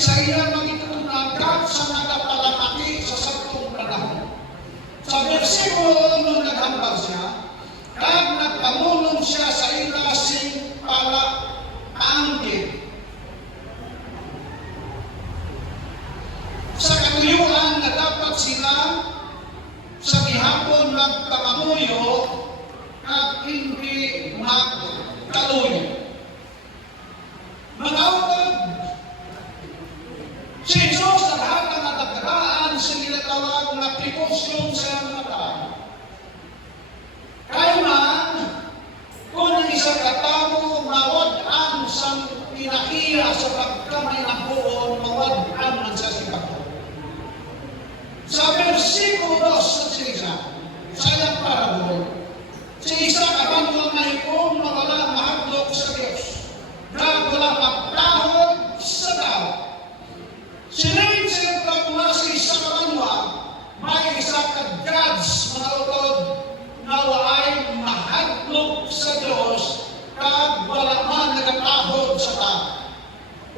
sa iyang magitutunagan sa nagapalamati sa saktong panahon. Sa bersikulo nung naghambal siya, kag nagpamulong siya sa ilasing paanggit. Sa katuyuan na dapat sila sa gihapon magpangamuyo at hindi magkaluyo. Mga utod, si Jesus naghatag na dagdagaan sa ginatawag na precaution sa mga tao. Kaya man, kung ang isang katao mawad-an sa pinakiya sa pagkamay ng buon, mawad-an man sa sigaw. Sa versikulo 2 sa Sisa, sa iyang parabol, si isa kabangol na ikong mawala mahadlok sa Diyos, na wala magtahod sa tao. Sinayin siya mula sa isa kabanwa, may isa ka-judge mga utod, na wala'y mahadlok sa Diyos, kag wala man nagatahod sa tao.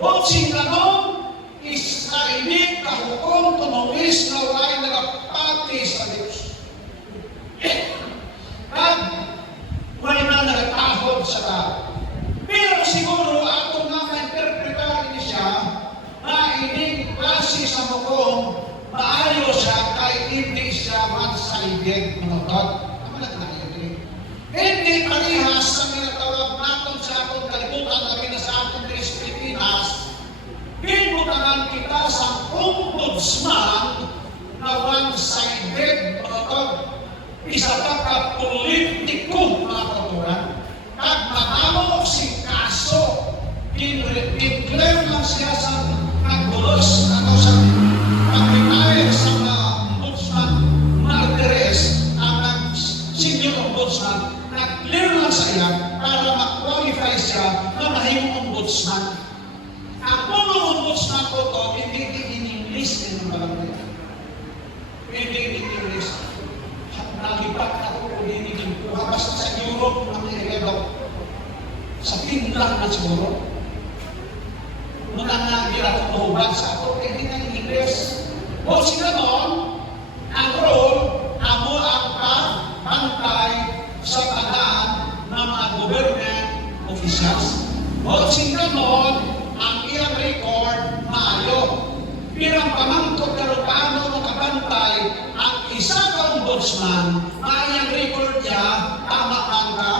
O singkanon, isa ini kahukom tunulis na wala'y nagapati sa Diyos. Kag wala man nagatahod sa tao. Pero siguro ato nga ma-interpretarin siya na ining klase sa mukhong maayo siya kay hindi siya one-sided manutod. Hindi parehas sa minatawag natin sa atong kalibutan kami na sa atong Pilipinas. Pinutanan kita sa ombudsman na one-sided manutod. Isa pa ka politikong mga kauturan. At matamo si kaso, in-declare lang siya sa nagbulos ako sa pag-retire sa mga ombudsman Martires, ang senior ombudsman, nag-clear lang sa iya para mag-qualify siya na mahimong ombudsman. Ang mga ombudsman ko to, hindi in-English din ang balang nila. Hindi in-English. Nalipat ako kung dinigin ko. Basta sa Europe, ang nilagaw. Sa Finland na siguro. Nung nangyari ako mahubad sa ako, hindi na English. O sila noon, ang role, amo ang pagbantay sa tagaan ng mga government officials. O sila noon, ang iyang record, maayo. Pero ang pamangkot na paano nakabantay, ang isa ka ombudsman, ang record niya, tama ang ka,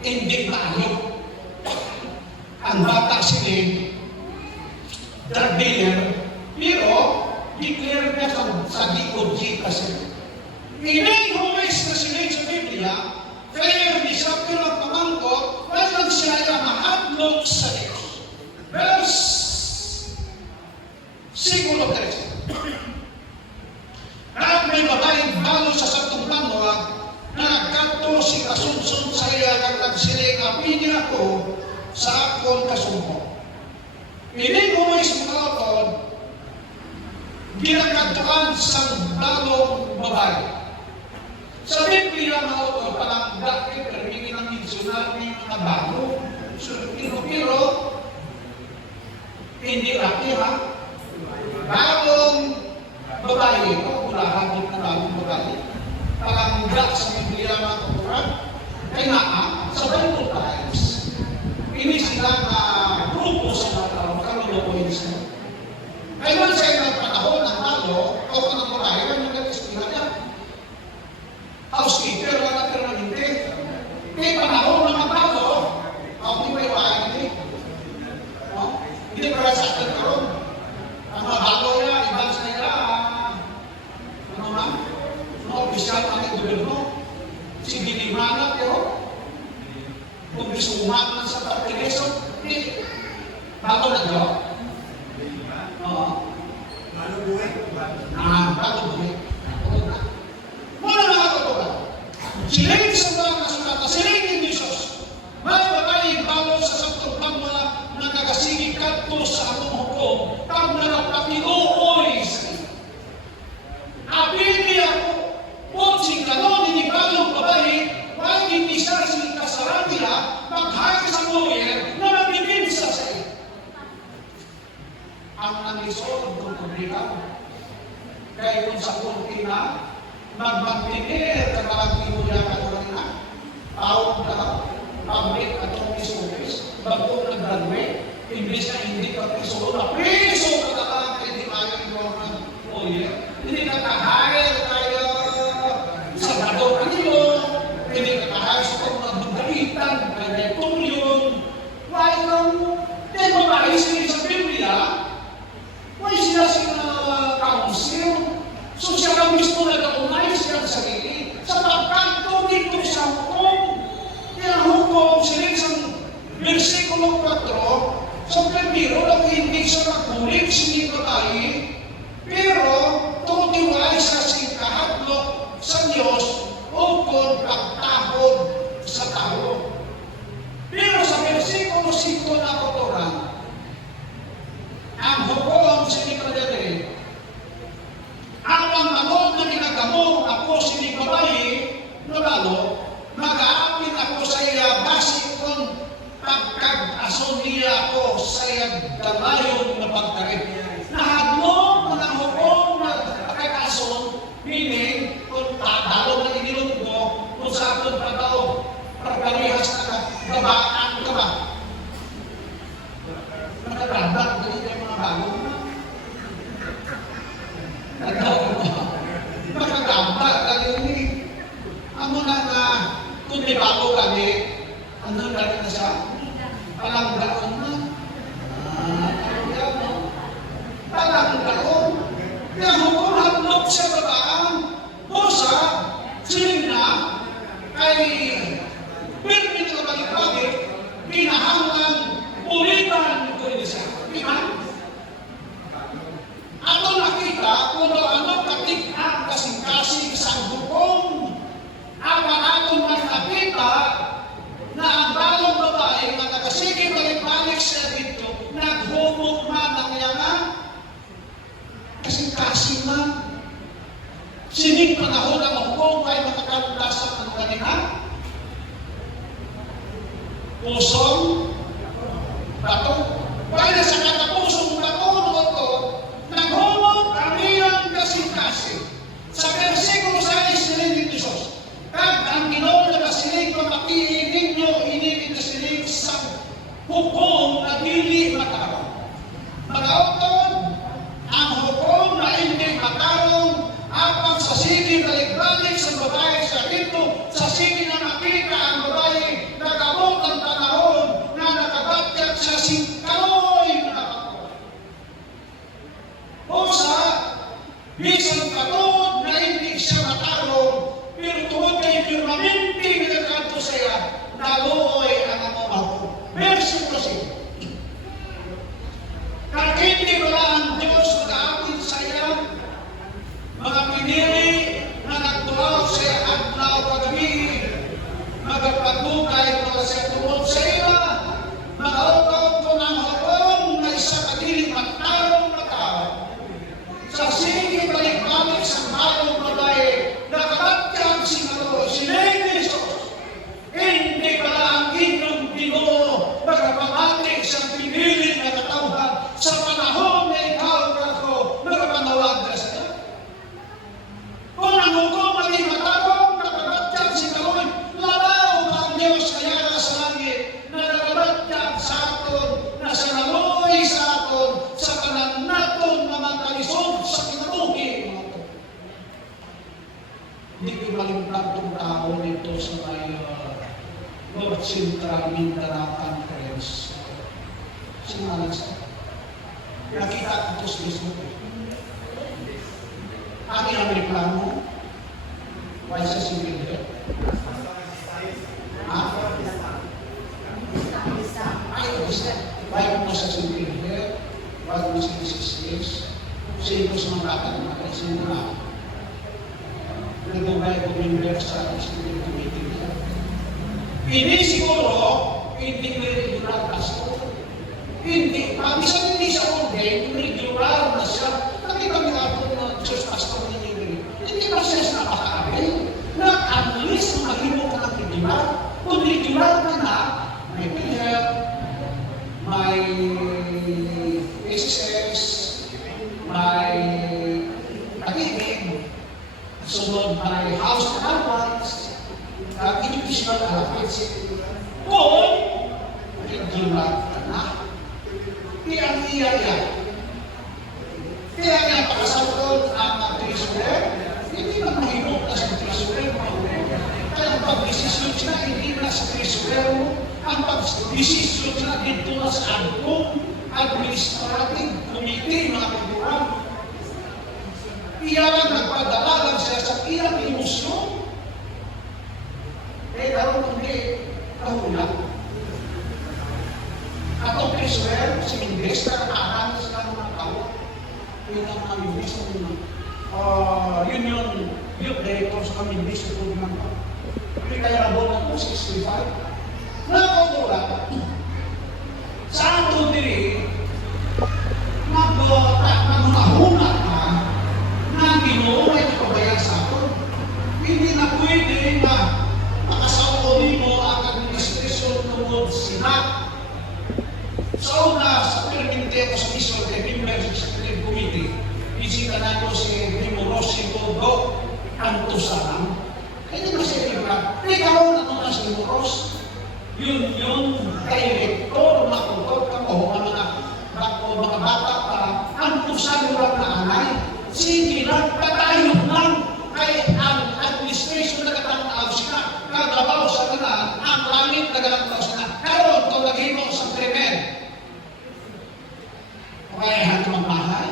hindi maayo. Ang bata sila, drug dealer, pero declare niya sa DOJ kasi. Inay huwis na sila sa Biblia, kaya hindi siya pero ang pamangkot, walang siya ay mahadlok sa Diyos. Verse Sigulo 13. At may babaeng balo sa satong banwa na nagkanto si kasunsun sa iya kag nagsiling apinya ko sa akon kasumpo. Ining huwis mga otod, ginagkantuan sa balong babae. Sa Biblia mga otod, palang dati pero hindi nang mencionar ni mga balo. Pero hindi laki ha. Bagong babae ko, mulahan din na bagong babae. Palangga sa Biblia mga kauturan, kaya nga, sa Bible Times, ini sila na grupo sa mga tao, kalulukuin sila. Kaya man sa ilang panahon ng talo, o ng babae, ano nag-ispira niya? Housekeeper, wala permanente. May panahon ng mga talo, hindi ba yung bahay hindi? Hindi ba sa atin karoon? Ang mga bago niya, ibang sa nila, ano na? Mga opisyal ng gobyerno, si Binimana, pero kung gusto umaman sa partileso, hindi. Bago na daw. Oo. Bago buhay. Bago buhay. Muna mga katuwa. Sila'y sa mga nasulata, sila'y ni Jesus. May babae balo sa saktong pangwala na nagasigig kanto sa atong hukom, kang nagpapinuoy sa iyo. Abili ako, kung singkanon ni balong babae, wag hindi siya singkasaran nila, mag-hire sa lawyer na magbibinsa sa iyo. ang nangisod kung publika. Kaya kung sa kulti na, magmagpinir ka kalagtimuya ka doon na, tawag ka, public attorney's office, bago nag-graduate, imbis na hindi ka piso na piso ka na kaya di kaya yung lawyer. Hindi ka kahayal tayo sa bago kanilo, hindi ka kahayal sa mga bugalitan, kaya ito yun. Why no? Dahil mabahay sila sa Biblia, why sila counsel? So siya ka mismo nag-aunay siya ang sarili. Sa pagkanto dito sa hukom, kaya hukom sila sa versikulo 4, sa primero, hindi siya nakulit, sinipatay, pero tutiwala siya sa kahadlok sa Diyos o kung pagtahod sa tao. Pero sa versikulo 5 na kotoran, ang hukom sinipatay, ang manod na ginagamo ako sinipatay, lalo, mag-aapit ako sa iya basi kung pagkag-ason niya ako sa gamayon na pagkarit. Nahadlong mo ng hukom na pagkag-ason, meaning, kung tatalo na inilog mo, kung sa atong pagkaw, pagkalihas na gabaan ka ba? Nakagrabak, ganito yung mga bago na. Nakagrabak, ganito amo na kung may bago kami, ano natin na siya? Palanggaon na. Palanggaon. Kaya hukom hatlog sa babaan, bosa, siling na, ay pirmin na balik-balik, pinahanglan, ulitan ko yun siya. Diba? Ato nakita kung ano katik-ang kasing-kasing sa hukom. Ang atong nakakita na ang balong babae na nakasige balik-balik siya dito, naghumok man ang yaman, kasing-kasing man. Sining panahon ang hukom ay makakalasan ng kanina. Pusong bato. Kaya sa katapusong bato ito, naghumok ang iyang kasing-kasing. Sa versikulo 6 ng Diyos, kag ang Ginoo na kasilig pamakiin ninyo inibig na silig sa hukom na dili matarong. Magaotod ang hukom na hindi matarong apan sa sige balik-balik sa babae sa dito, sa sige na makita ang babae nagamot ang panahon na nakabatyag sa singkaroy na ako. O sa bisang katod na hindi siya matarong, pero tungkol kay permanente na nagkanto siya, naluoy ang amaw. Versikulo 5. Kaya hindi wala ang Diyos mag-aapit sa iya, mga pinili na nagtulaw sa iya adlaw kagabi, magpagdugay mga siya tungkol sa iya, mag-autaw ko ng hukom na isa kadiling magtarong na tao. Sa sige balik-balik sa bagong babae, nakabatyag hindi pala ang inyong Ginoo magpapamatik sa pinili na katawhan sa panahon na ikaw na ako magpapanawag na sa iyo. Kung ang hukom ay matabong, nakabatyag sinaloy, lalaw ba ang Diyos kaya na sa langit na nakabatyag sa aton, na sinaloy sa aton, sa kanan naton na magkalisod sa kinabuhi naton. Hindi ko malimtang itong tao nito sa may North Central Mindanao Conference. Sinalang sa nakita ko ito sa Facebook. Ang iyang reklamo, why sa civil head? Ha? Ay, why mo sa civil head? Why mo sa SSS? Sino sa mga kata ng mga sino na? Nagubay ko member sa civil committee niya. Hindi siguro, hindi may regular kaso. Hindi, minsan hindi siya ordained, regular na siya. Nakita niyo ako ng church pastor ni Nigri. Hindi ba siya napakaabil? Na-analyst na mahimo ka ng regular. Kung regular ka na, may PF, may SSS, misis, may pag-ibig, sunod may house allowance, at educational allowance. Kung nagdulat ka na, iya yan. Kaya nga pagkasapon ang treasurer, hindi na mahimok na sa treasurer mo. Kaya ang pag-desisyon siya, hindi na sa treasurer mo. Ang pag-desisyon siya dito na sa ADCOM, Administrative Committee, mga figuran. Iyan nagpadala lang siya sa iyang emosyon. Eh, daw hindi, kahula. At ang treasurer, si Ingles, nakakahan sa mga tao. Yun ang mga Ingles union youth director sa kami Ingles sa tulong ng tao. Kaya nabot na po, 65. Nakakula, sa ato diri, nagmahuna ka na Ginoo ay pabayaan sa ato. Hindi na pwede na makasauli mo ang administrasyon tungkol sila. So na sa Permanente Commission kay Members Executive Committee, bisita na ko si Mimorosi Gogo Antusan. Kaya naman siya iba, ikaw na naman si Mimoros. Yun director, makutot ka mo, mga bata pa, Antusan lang na anay. Sige lang, patayog lang. Kaya ang administration na katang-aw siya, kagabaw sa kana, ang langit na katang-aw siya. Karoon, kung lagi mo sa krimen. Okay, hati mamahay.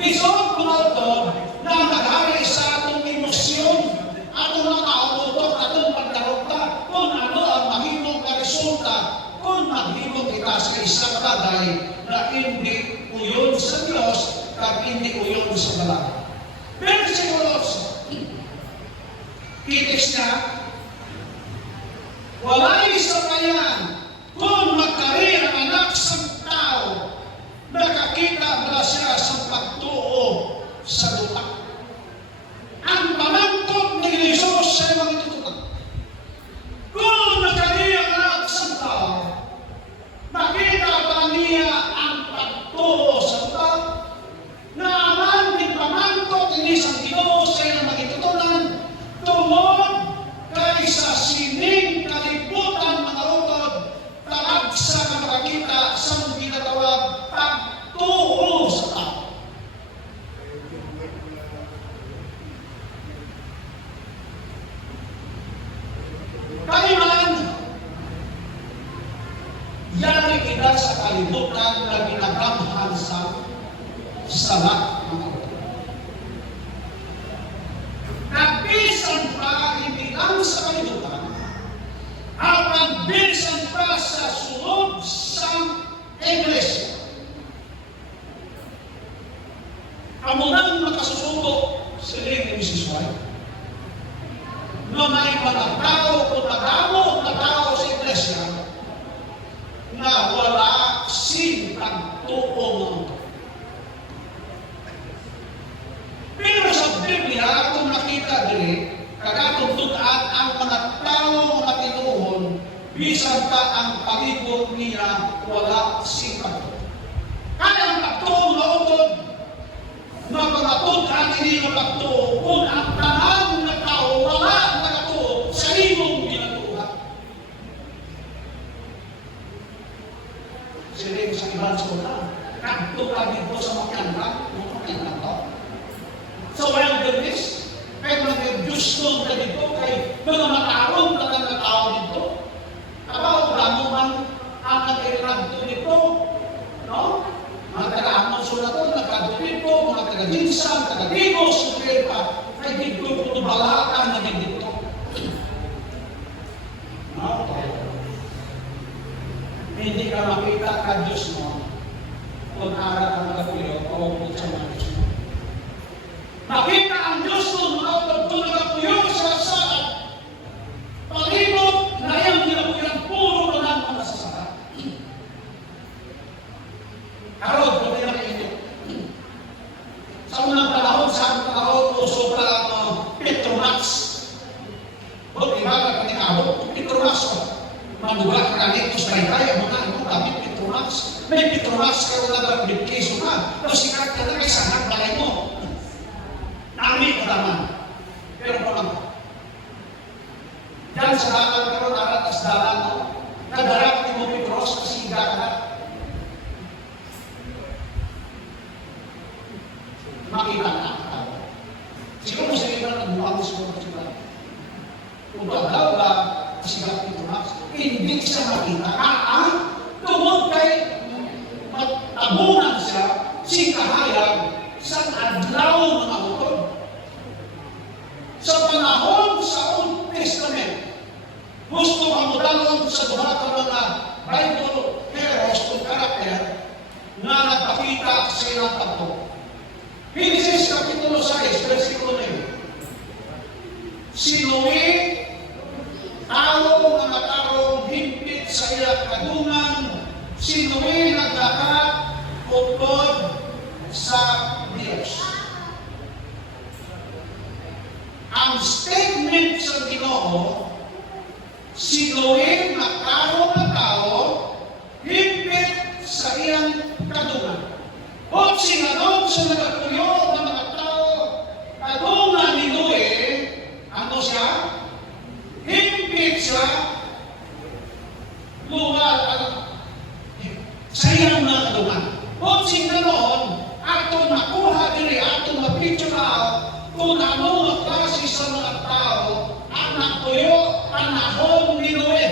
Lisod ko na ito na naghari sa atong emosyon, atong nakaututok, atong pagdarokta, kung ano ang mahimong karesulta, kung maghimong kita sa isang bagay na hindi uyon sa Diyos, at hindi uyon sa balang. Versikulo 8. Kitis niya, walay sa kayan, kung magkari ang anak sa tao, nakakita ba siya sa pagtuo sa lupa. Ang pamangkot ni Jesus sa mga tutukan. Kung magkari ang anak sa tao, makita ba niya ang pagtuo sa lupa? Naaman din pamangkot ni isang Ginoo sa iyang magitutunan, tungod kaysa sining kalibutan mga utod, talagsa na makakita sa mga ginatawag pagtuo sa tao. Kailan, yari kita sa kalibutan na ginagamhan sa salat mga utod. Nagbisan pa hindi lang sa kalibutan, at nagbisan pa sa sunod sa Iglesia. Amunang makasusuko si Ring Mrs. White na may mga tao o madamo na tao sa Iglesia na wala sin pagtuo. Pero sa Biblia, kung nakita din, kagatutunan ang mga tao na tinuhon, bisan pa ang palibot niya wala si pagtuo. Kaya ang pagtuo na utod, mapagatunan hindi na pagtuo, kung ang tanang na tao wala na katuo sa imong ginatuhan. Sila sa ibang sola, kagtutunan dito sa makyanang, makyanang to. So, wilderness, kaya mga gusto na dito, kay mga matarong na ng tao dito. Aba, wala man ang nag-iragto dito, no? Mga taga-amon sila to, nagkadupin po, mga taga-dinsan, taga-digos, kaya dito po balatan na dito. No? Hindi ka makita ka Diyos mo, kung aral ang nagpuyo, o sa mga Diyos mo. Makita ang Diyos mo, mga nagpuyo sa saan, palibot na yung nilapuyang puro na ng mga sasara. Karod, pwede na kayo. Sa unang panahon, uso pa Petromax. O, ibaga ka ni Karod, Petromax. Manugat ka ganito sa tayo, mga gamit Petromax. may Petromax ka na briefcase ka. Tapos sikat ka na kay sangat balay mo. Nami ko naman. Pero pa lang. Yan sa dalan ka ron, arat as dalan mo. Kadarap ni mo Petros kasi higa ka na. Makita na. Siguro sa iba nagbuwang siguro sa iba. Kung daw ba, sigat Petromax, hindi siya makita. Tungod kay abungan siya, kahayag sa adlaw mga utod. Sa panahon sa Old Testament, gusto ang mutalon sa duha ka mga Bible heroes o karakter na nagpakita sa ilang pagto. Genesis Kapitulo 6, versikulo 9. Si Noe, tao nga tarong himpit sa ilang kadungan, si Noe nagkaka-utod sa Diyos. Ang statement sa Ginoo, si Noe na tao, himpit sa iyang kadungan. O sinanong sa nagatuyo ng mga tao, kadungan ni Noe, ano siya? Himpit siya, lugar, sa iyang mga kadungan. O sinanong, ato nakuha diri, ato mapicture na kung ano ang klase sa mga tao ang nagtuyo panahon ni Noe.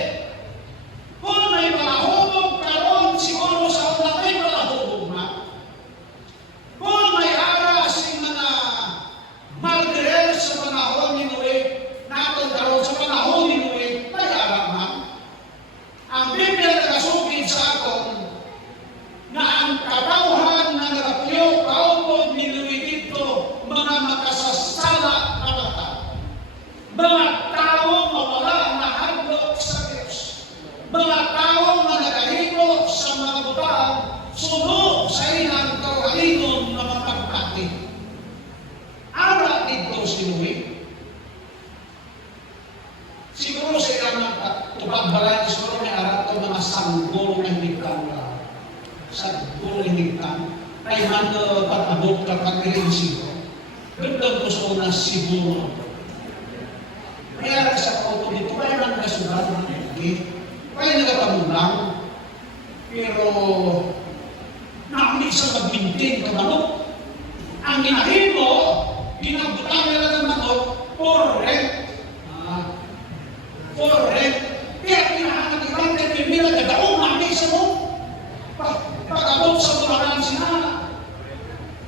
Kung may palahubog karon siguro sa una may palahubog na. Kung may aras yung mga martirel sa panahon ni Noe, natin karon sa panahon ni Noe, may aram na. Ang Biblia nakasugid sa aton na ang katawhan na nagatuyo kaupod ni Noe dito mga makasasala na mga tao. Mga tao mawala na handok sa Diyos. Mga tao na nagahino sa mga butang, sunog sa ilang kaugalingon na mapagpati. Ara dito si Noe. Siguro sa ilang tubag-balay, siguro may arat ito mga sanggol na hinikan. Sanggol na hinikan. Ay man pag-abot ka pag-irin siguro. Gandang gusto na siguro. Kaya sa auto dito, kaya lang nasulat ng energy, kaya nagkapamulang, pero nakunik sa mag-maintain ka manok. Ang ginahin mo, ginabutan nila ng manok, for rent. For rent. Kaya kinahangan ibang nila, nagdaong namin sa mo. Pag-abot sa bulakan sila,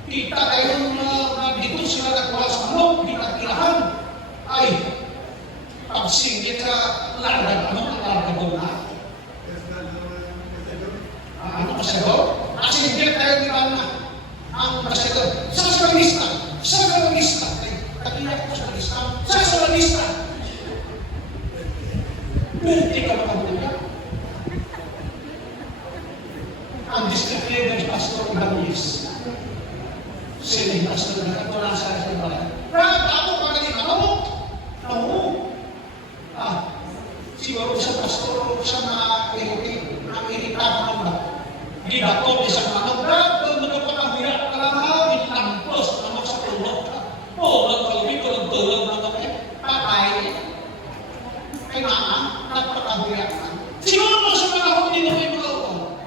kita kayong dito sila nagkuha sa manok, pinagkirahan. Ay, pag-singit ka, larga doon na. Ano masyado? Singit tayo di ba na ang masyado? Sa lista. Kakiyak ko sa lista. Sa lista. Pwede ka makabuka. Ang district leader, Pastor Banis. Sila yung pastor na katulang sa isang balay. Brad, ako pagaling ako. Oo. Siguro sa pastor sa mga Amerikano naman. Gidato di sa mga Brad, kung nagpapakabiyak ka lang ha, itampos naman sa tulog ka. Oo, nagpalibig ko ng tulog na kami. Patay. Kailangan, nagpapakabiyak ka. Siguro mo sa panahon din naman yung mga utong.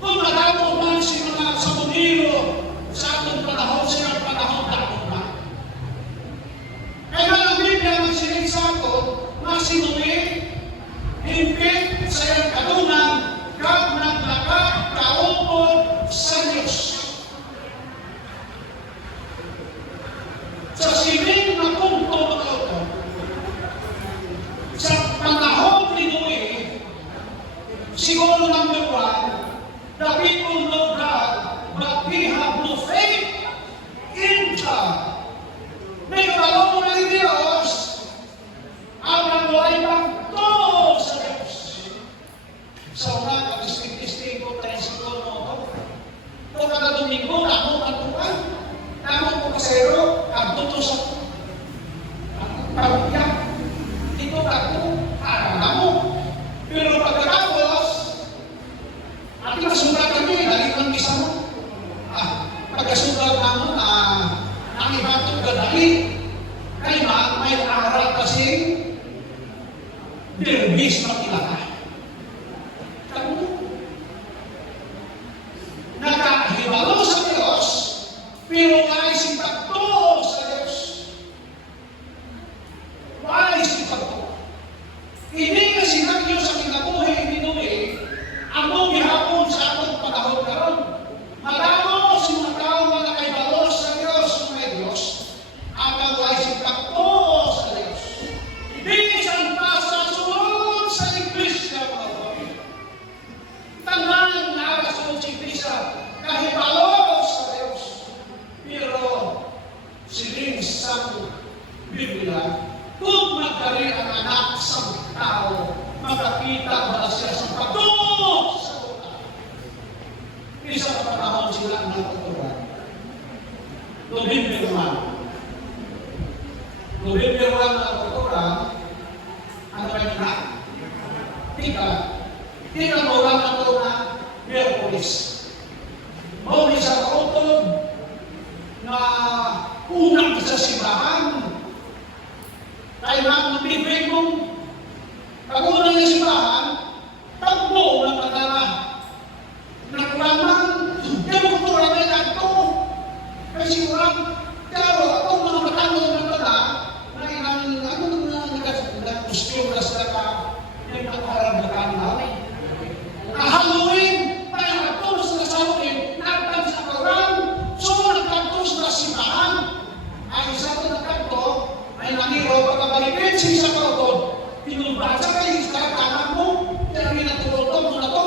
Kung nagamo man si mga sabuniro, sa atong panahon, silang panahon takot na. Kaya ang Biblia magsinig sa ato, na si Noe, himpit sa iyang kadungan, kag nagkakaupod sa Diyos. Sa sining na punto mga ito, sa panahon ni Noe, siguro number 1, the people know God, but we have no faith in God. May kalong na ni Diyos, ang nagwalay pagto sa Diyos. Sa una, pag-istig-istig ko tayo sa kono, kung kada Domingo, namo katuan, namo ko kasero, kagbuto sa pagbiyak. Ito kato, para namo. Pero pagkatapos, ating nasulat kami, dali. Kaya may aral kasing derbis makilaka. Nakahibalo sa Diyos, pero ay si pagtuo sa Diyos. Ay si pagtuo. Hindi kasi ng Diyos ang kinabuhi, ibinuhi, among gihapon sa atong panahon karon. Madamo si mga tao nga nakahibalo sa Diyos, mga Diyos, ang ay si pagtuo sa Diyos. Hindi siyang pasa sunod sa Iglesia, mga kapatid. Tanang nakasunod si Iglesia, kahibalo sa Diyos. Pero siling sa Biblia, kung magkari ang anak sa tao, makakita ba siya sa pagtuo sa buta. Isa pa panahon sila ng natutunan. November 1. November 1 na natutunan, ano ba yun na? Tika mo lang natutunan, Merkulis. O isang kautog na unang sa simbahan. Kaya nga mabibig mong pag-unang na simbahan, tagbo ng pagkara. Naglaman, kaya magkutura na yan ito. Kasi walang, pero ako mga matangol ng pagkara, na ilang, ano na gusto na sila ka, yung nakaharap na kanina. Halloween, parang nagtulos na sa Halloween, nagtang sa Quran, so nagtagtos na simbahan. Ay isa ko nagtagto, ay naniro, pagkabalikin siya sa karotod, pinulbasa kayo sa kanan mo, kaya minatulotod mo na to.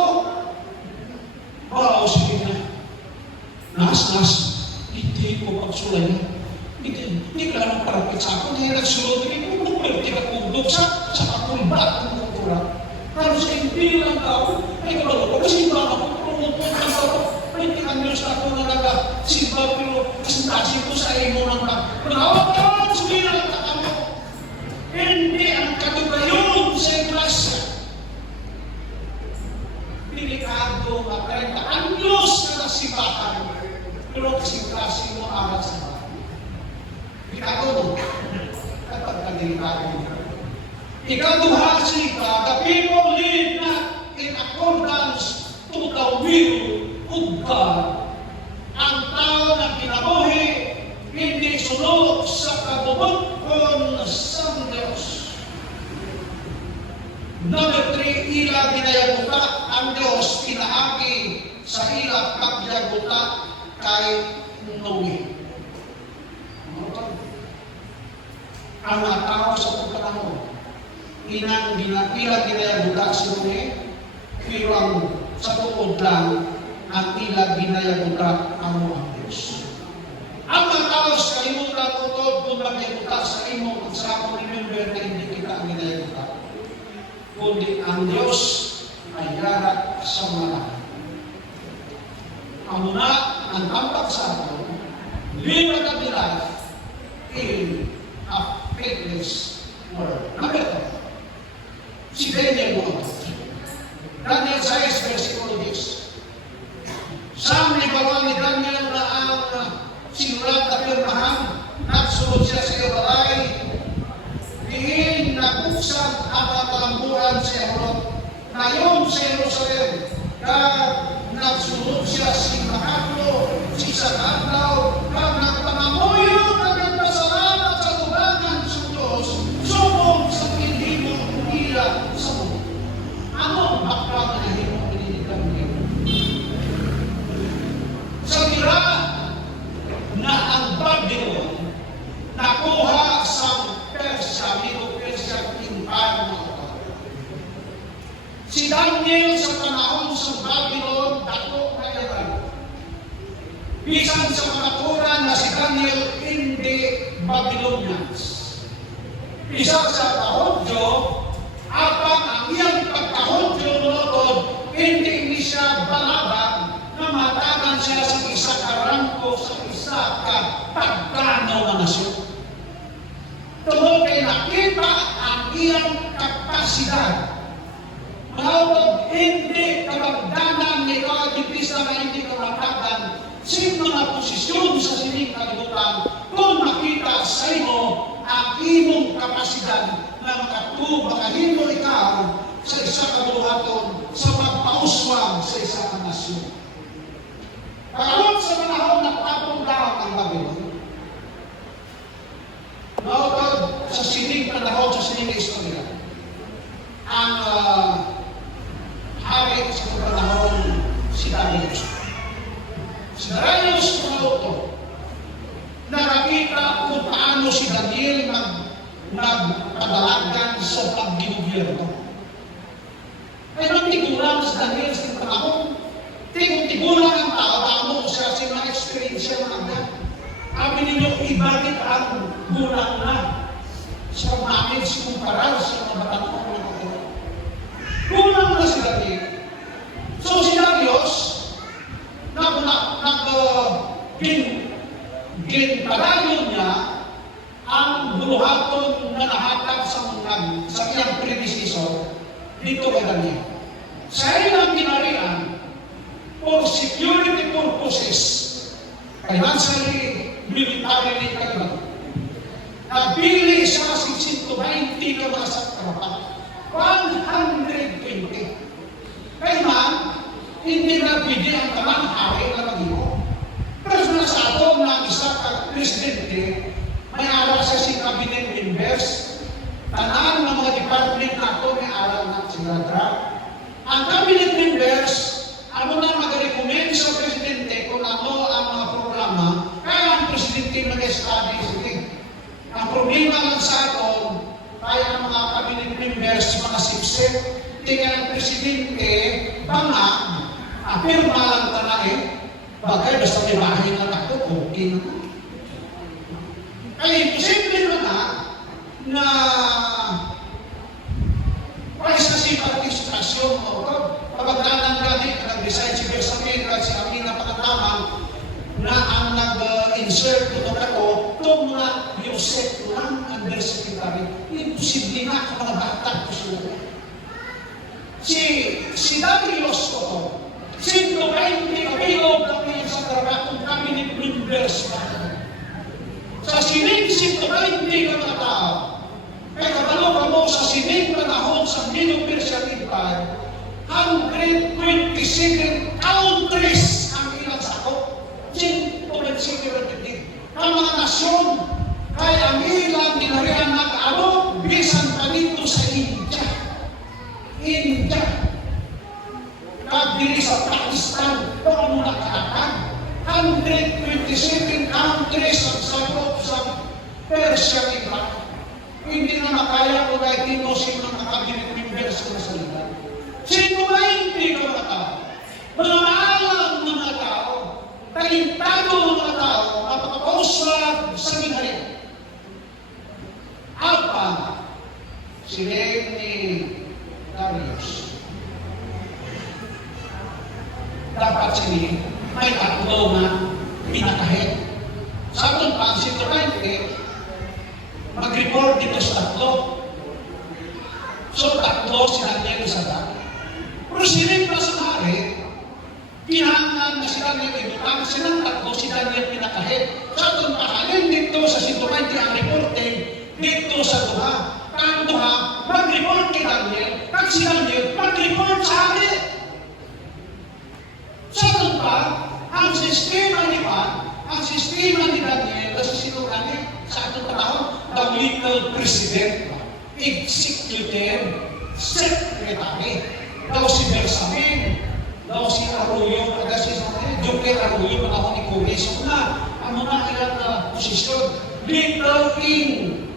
Oo, sige na. Nas, hindi ko pagsulay na. Hindi ka lang parapit sa akin, dahil nagsulot, hindi ko pwede ka kundok sa kakulbat ng kultura. Pero sa hindi lang tao, ay kalalo ko, kasi ba ako pumupot ng tao, ay tinanyos ako na nag-simba, pero kasintasi ko sa imo ng tao. Pero sumilang ang takamo. Hindi ang katugayon sa iglesia. Delikado nga 30 anyos na nasibahan, pero kasintasi mo arat sa bahay. Delikado mo, kapag kadelikado mo. Ikaduha sika, the people live not in accordance to the will of God. Ang tao na kinabuhi, hindi sunod sa kabubukon sa Diyos. Number 3, ila ginayaguta ang Diyos pinaagi sa ila pagyaguta kay Noe. Ang mga tao sa pagkakanong ila ginayaguta si Noe, pero ang sa tukod lang ang ila ginayaguta ang mga Diyos. Ang mga tao sa kalimutan utod kung magyaguta sa imo at sa akong remember na hindi kita ang ginayaguta, kundi ang Diyos ay yara sa mga lahat. Ang muna ang tampak sa atin, live a life in a faithless world. Number 2, si Daniel mo. Daniel 6, versikulo 10. Sa may bawal ni Daniel na ang sinulat na pirmahan, nagsunod siya sa Ibalay, diin na buksan ang kalamburan sa Eurot. Ngayon sa Jerusalem, nagsunod siya si Makaklo, si Sakadlaw, nagpangamuyo na nagpasalamat sa tubangan sa Diyos, subong sa pinili mo kumila sa mundo. Ano ang background na hindi mo pinilitan niyo? Sa tira na ang Babylon nakuha sa Persia, Medo-Persia Empire. Si Daniel sa panahon sa Babylon, dako na Iran. Bisan sa makakuran na si Daniel hindi Babylonians. Isa sa kahodyo, apang ang iyang pagkahodyo noon, hindi siya balaban na matagan siya sa isa karangko sa isa ka pagplano na nasyon. Tungkol kay nakita ang iyang kapasidad. Mahawag hindi kabagdanan ni Kadipisa na hindi kamatagan sa mga posisyon sa sining kalibutan kung makita sa imo ang imong kapasidad na makahimo ikaw sa isa ka buhaton sa pagpauswag sa isa ka nasyon. Karon sa panahon na papundahan ang Babylon, nautod sa sining panahon sa sining istorya, ang hari sa panahon si Darius. Si Darius nauto, nakakita kung paano si Daniel nagpadalagan sa paggingobyerno. Ay nagtigulang sa Daniel sa panahon, tigulang ang tao, tamo siya sa mga experience siya mga amin ninyo, ibalik ang gulang na sa manage kumpara sa mga batang mga gulang na si Daniel. So si Darius, ginpadayon niya ang buhaton na nahatag sa iyang predecessor dito kay Daniel. Sa ilang ginarian, for security purposes, financially, militarily, kailan, nabili siya 120 ka mga satrapan. 120. Kailan, hindi na pwede ang tamang hari na mag-iwo. Pero sa ato na isa ka presidente, may aral sa si cabinet members, tanan ng mga department na ito may aral na sinadra. Ang cabinet members, ano na mag-recommend sa presidente kung ano ang mga programa, kaya ang presidente mag-study sila. Ang problema lang sa ato, kaya ang mga cabinet members, mga sipsip, tingnan ang presidente, bangag, apirma lang tanahin, bagay basta may bahay na ako, okay na. Ay, posible na wala sa si partisipasyon o pagkakanan natin nag-design si Bersamin at si Amina Pagkatamang na ang nag-insert ito ako, ito muna Yosef lang undersecretary. Imposible na ang mga bata ko sila. Si Darius ko to, sino kayo hindi kayo kami sa trabatong cabinet members sa sining sino kayo hindi ka mga tao. Kaya kabalo ka mo sa sining panahon sa Medo-Persian Empire, 127 countries ang ilang sakop. 127 ang mga nasyon, kaya ang ilang ginarihan nag-aro, bisan pa dito sa India. India. Kagdiri sa Pakistan, paano nakakatag? 127 countries ang sakop sa Persian Empire. Hindi na makaya kung kahit dito sino nakakabinet members na salita. Sino ba hindi ka mga tao? Mga maalam mga tao, talintado mga tao, napakauswag sa minari. Apa sila ni Darius. Dapat sila may tatlo na pinakahit. Sa itong pansito mag-report dito sa tatlo. So, tatlo si Daniel sa dami. Pero siling pa sa hari, pinangan na si Daniel ibutang, silang tatlo si Daniel pinakahit. Sa itong pahalin dito sa sinturanti ang reporting dito sa duha. Ang duha, mag-report kay Daniel, at si Daniel mag-report sa hari. Sa itong pa, ang sistema ni Daniel, sa sinturanti, sa itong panahon, the little president, executive, secretary, daw si Bersamin, daw si Arroyo, kada si Joker Arroyo, panahon ni Kuris, ang mga ilang posisyon, little king,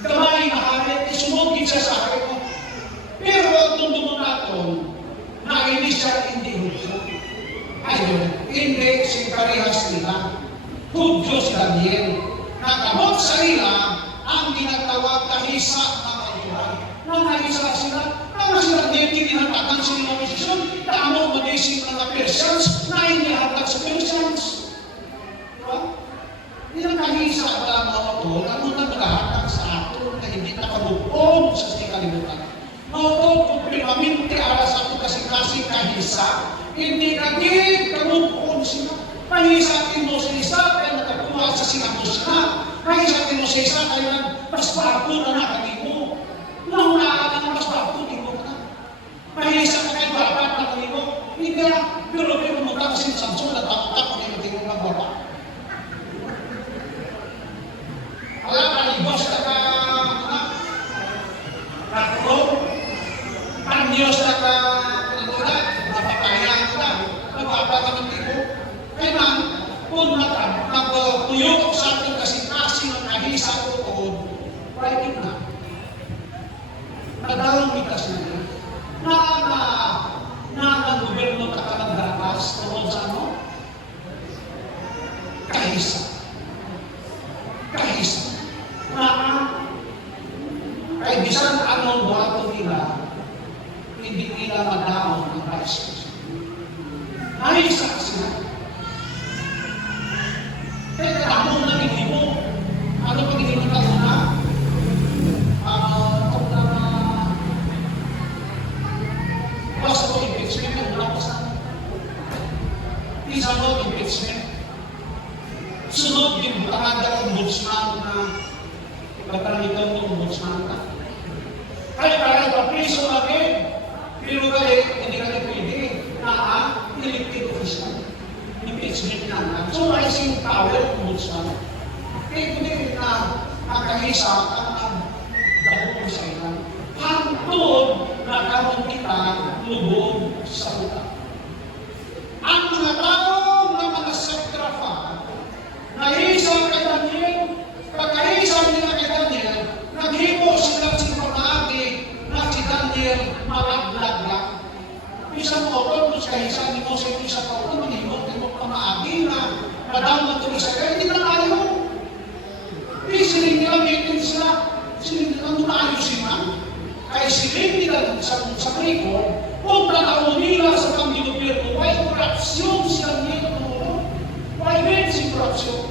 gamay na hari, isumugin siya sa hari mo. Pero ang tundungan natin, nainis siya hindi hudyo. Ayun, hindi si parehas nila. Hudyo si Daniel. Nakamot sa ila ang ginatawag kahisa ng kaluhan. Nang kahisa sila, nang sila hindi tinatagan sila ng posisyon, tamo manisip ng Persians na inihatag sa Persians. Diba? Ilang kahisa ba mga ito, ano na naghahatag sa ato na hindi nakalupon sa kalibutan. Mga ito, kung primaminti aras ako kasi kahisa, hindi naging kalupon sila. Kaya sa atin mo sa isa, kaya nakakuha sa sinabos na. Kaya sa atin mo sa isa, kaya mas bago na nakagin mo. Naunaan na mas bago, di mo ka. Kaya sa atin babat na kagin mo. Hindi na, pero mo ka kasi sa Samson na takot na hindi mo magbawa. Alam ka, Diyos na ka, nakuro, ang Diyos na ka, napapayaan ka, napapaka ng tipo. Kaya man, kung nagpuyok sa ating kasing-kasing ng kahisa o tuod, pwede na. Nagdalong mitas na niya. Na ang gobyerno kakalagdakas tuod sa ano? Kahisa. Kahisa. Kaya bisan anong buhato nila, hindi nila madaon ang Vice Kahisa sila. Kaya katapong na mo. Ano pag hindi mo na? Kung na plus o impeachment, yung wala pa sa isa mo impeachment. Sunod yung butangan ka ombudsman na katalitan ng ombudsman ka. Kaya parang papriso lagi. Pero kaya hindi ka na pwede na elected official. Impeachment na lang. So, rising power ng ombudsman. Kaya hindi na ang kahisa ang dahon sa ilan. Hantod na karoon kita lubog sa utak. Ang mga tao na mga sakrafa, nahisang kay Daniel, pagkahisang nila kay Daniel, naghimo sila si Pamaagi na si Daniel malaglag. Isang oto, kung siya isa ni Moses, isang oto, manimot, ni mo Pamaagi na nadam na ito isa, kaya hindi na ayaw. Isiling nila, meeting sila, siling nila, ayos sila. Kaya siling nila sa record, kung tanaw nila sa pang-gobyerno, why corruption siya nila mo? Why si corruption?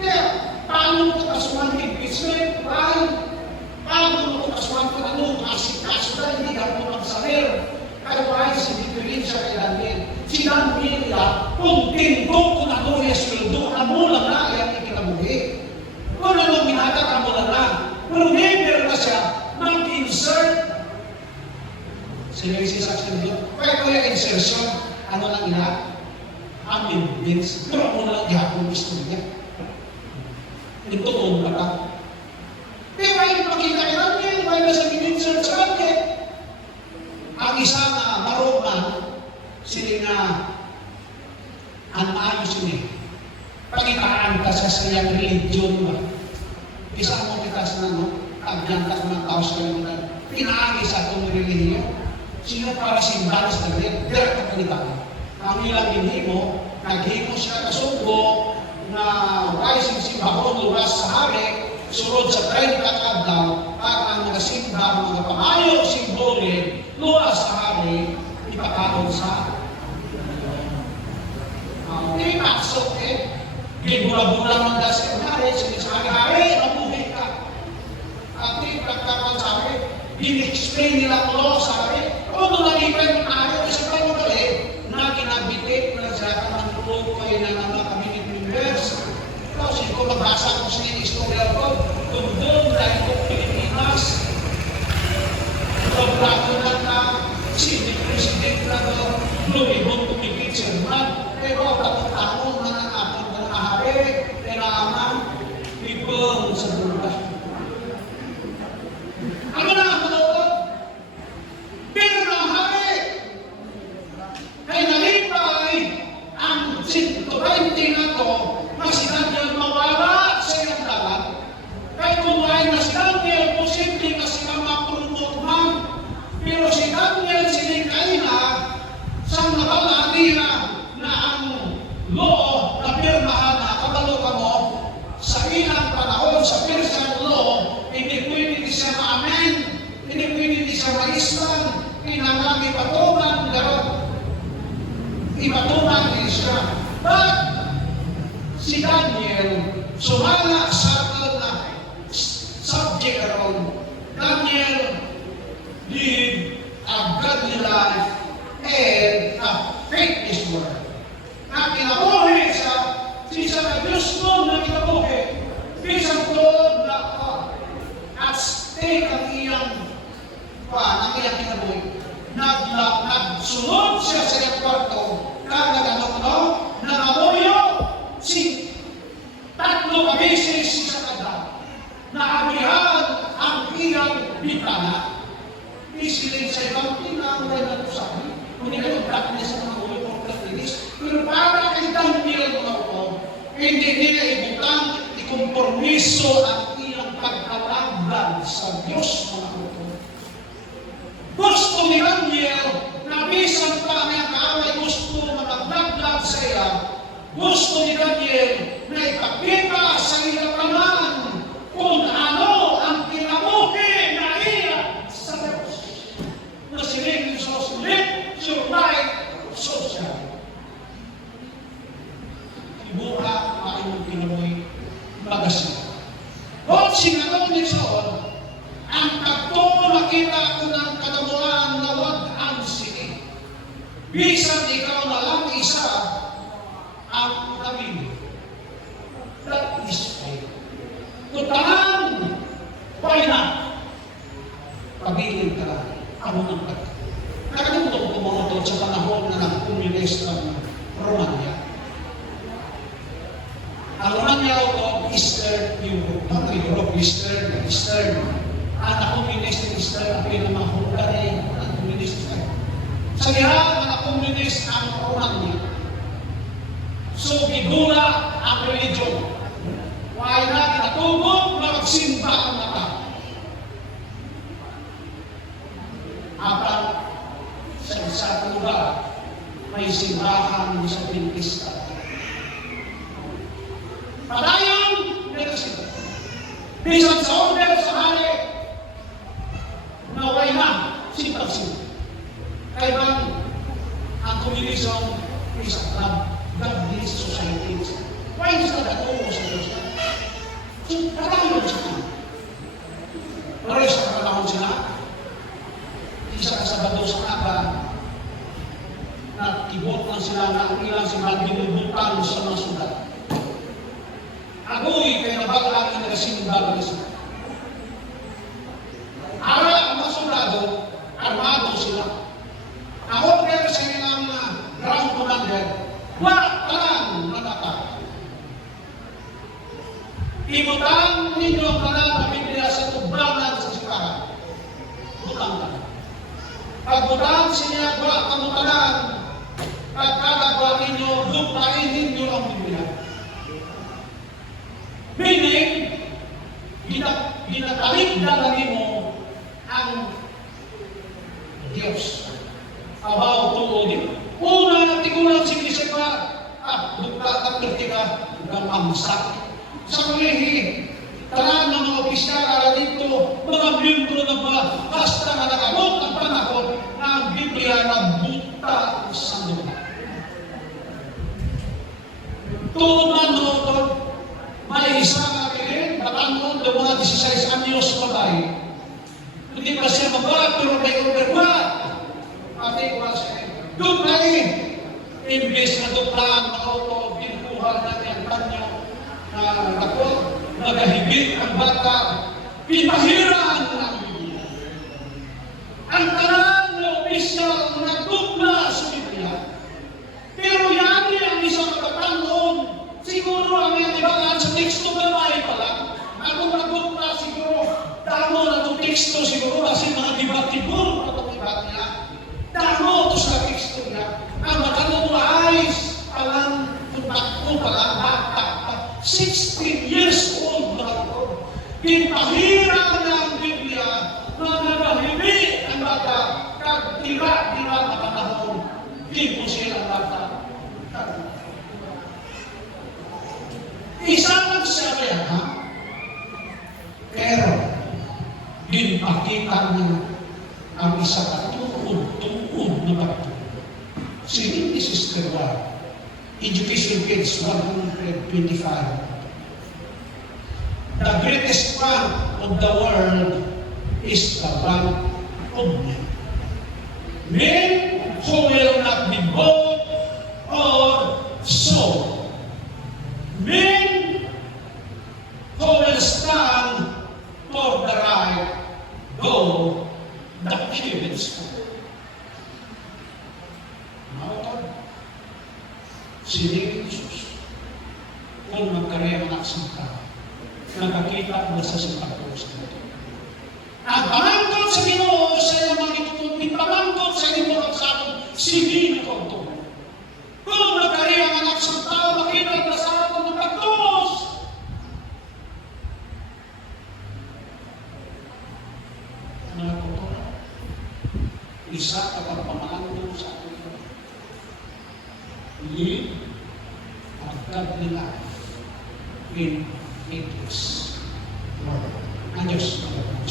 Kaya, paano mo kasuhan ng impeachment? Paano mo kasuhan kung ano, kaso na hindi ako magsalir? Kaya why si diferensya kay Daniel? Si Daniel kung tindok kung ano yung sweldo, ano lang na yan ikinabuhi. Kung ano minagat, ano lang na. Pero never na siya mag-insert. Sila yung sisaksyon doon. Kaya insertion, ano lang ina? Amendments. Pero ako na lang gihapon gusto niya. Ito kung baka. Pero ay makita ka namin, may nasa in-insert sa akin. Ang isa na maroman, sila na ang ayos niya. Pakitaan ka sa sayang religion ba? Isa mo kita sa aglantak ng tao sa kalimutan. Pinaagi sa itong religion. Sila para simbahan sa nagre, pero kapalitan. Ang ilang hinimo, naghimo siya kasunggo na rising simbahon luwas sa hari, surod sa 30 kadlaw, at ang mga simba, mga pamayo, simbole, luwas sa hari, ipakawon sa pasok gibula-bula ng dasing hari, sinasabi, hari, mabuhay ka. At pagkakawon sa hari, in-explain nila ko sa hari, o nung nalipay ng hari, isa pa yung gali, na kinabitik na siya ka ng tulog kayo na mga community members. Kasi kung magbasa ko sa yung istorya ko, kung doon dahil ko Pilipinas, pagbago na na, president na to, lumibong tumigit siya naman, pero tapos-tapos na natapos na nakahari, kailangan ibang sa buka. Ano na ang malawag? Pero ang hari, ay nalipay ang 120 na to, na si Daniel mawala sa iyong dagat. Kaya kumain na si Daniel, posible na sila mapromote man. Pero si Daniel, sinikay na sa nakalagi na ang law na pirmahan na kabalo ka mo sa ilang panahon sa Persian law, hindi pwede siya ma-amen, hindi pwede siya ma-istan, kinangang ipatuman, ipatuman din siya. But si Daniel, sumala sa na subject around, Daniel lived a godly life and a faith is word. Na gusto na kinabuhi, bisan to na at stake ang iyang kinabuhi. Nagsunod siya sa iyang kwarto, nangamuyo, si tatlo beses sa kada, naagihan ang iyang bitana. Isilin sa ibang pinangulan na ito sa akin, kung hindi kayo practice sa mga ulo o practice, pero para kay Daniel mga ulo, hindi nila ibutang ikompormiso ang iyang pagkalagdan sa Diyos mga ulo. Gusto ni Daniel na bisan pa ang kaaway gusto na maglaglag sa iya, gusto ni Daniel na ipakita sa iyang kanan kung ano ang kinabuhi na iya sa Diyos. Na sining Diyos, live your life social. Ibuha ang iyong kinabuhi magasin. Kung sinanong ni Saul, ang pagtungo makita ko ng kadamuan na wag ang sige. Bisan ikaw na lang isa ang nabili. That is faith. Kutahan, why not? Pabiling ka lang. Ako ng pagka. Nakalimutan ko kumunod sa panahon na nag-communist ang Romania. Ang Romania o Eastern Europe, ang Europe, Eastern. Ang na-communist ng Eastern, ang pinamahulugan ay ang communist. Sa lihat, ang communist ang Romania. So, bigula ang religion. Why not? Natubog na magsimba ang mata. Apat, sa isang lugar, may simbahan sa Bintista. Padayon, nagkasimba. Bisan sa order sa hari, naway na, sintang-sintang. Kaya bang ang communism is a godless society. Why is that at all sa Diyos? So, padayon sila. Pares sa panahon sila, isa ka Sabado sa Aba, na kibot lang sila na ang ilang sila binubutan sa mga sulat. Agoy, kaya nabaglaan ang nagasimba na sila. Ara ang mga soldado, armado sila. Ako pero sa ilang ground commander, walang natata. Ibutan ninyo ang kanal na Biblia sa tubangan sa sikahan. Butang ka. Pagbutan siya, wala kang mutalan. Pagkagagawa ninyo, lupain ninyo ang Biblia. Meaning, ginatalikdan mo ang Diyos. Abaw tuod. Una, tigulang sinisip ka, bukta ka, pertika, gamamsak. Sa kulihi, talaan ng mga opisyal ala dito, mga miyembro ng mga basta na nakabot ang panahon na ang Biblia na buta sa lupa. Tuman mo ito, may isang akin, matangkong ng mga 16 anyos patay. Hindi pa siya mabuhat, pero may order ate ko siya. Duplay! Imbes na duplaan, makauto, binukuhan natin ang tanyo na ako, nagahigit ang bata, pinahiraan ng Biblia. Ang tanan na opisyal nagdupla sa Biblia. Pero yan ang isang katangon, siguro ang ibagaan sa teksto gamay pa lang. Ako nagdupla siguro, tamo na itong teksto siguro kasi mga dibatibor na itong ibat niya. Tamo ito sa teksto niya. Ang matanong ayos, alam kung pala bata. 16 years old na ito. Pinahira na ang Biblia na nagahimi ang bata. Tira-tira na panahon. Hindi po siya ang bata. Isa lang siya kaya, ha? Pero, pinakita niya ang isa katuod na bato. Sige, Sister War. Education page 125. The greatest bank of the world is the bank of men. Men who will not be bought or sold. Men Siniling Jesus. Kung magkarya anak sa tao, nakakita mo sa Pagkos nito. At pamangkot sa Ginoo sa iyo mga itutunan, pamangkot sa Ginoo at sa akin, siniling ko ito. Kung magkarya ang anak sa tao, makita mo sa akin ng Pagkos. Ano ko ito? Isa kapag pamangkot sa akin. Live a godly life in atheist world. Ang Diyos, magandang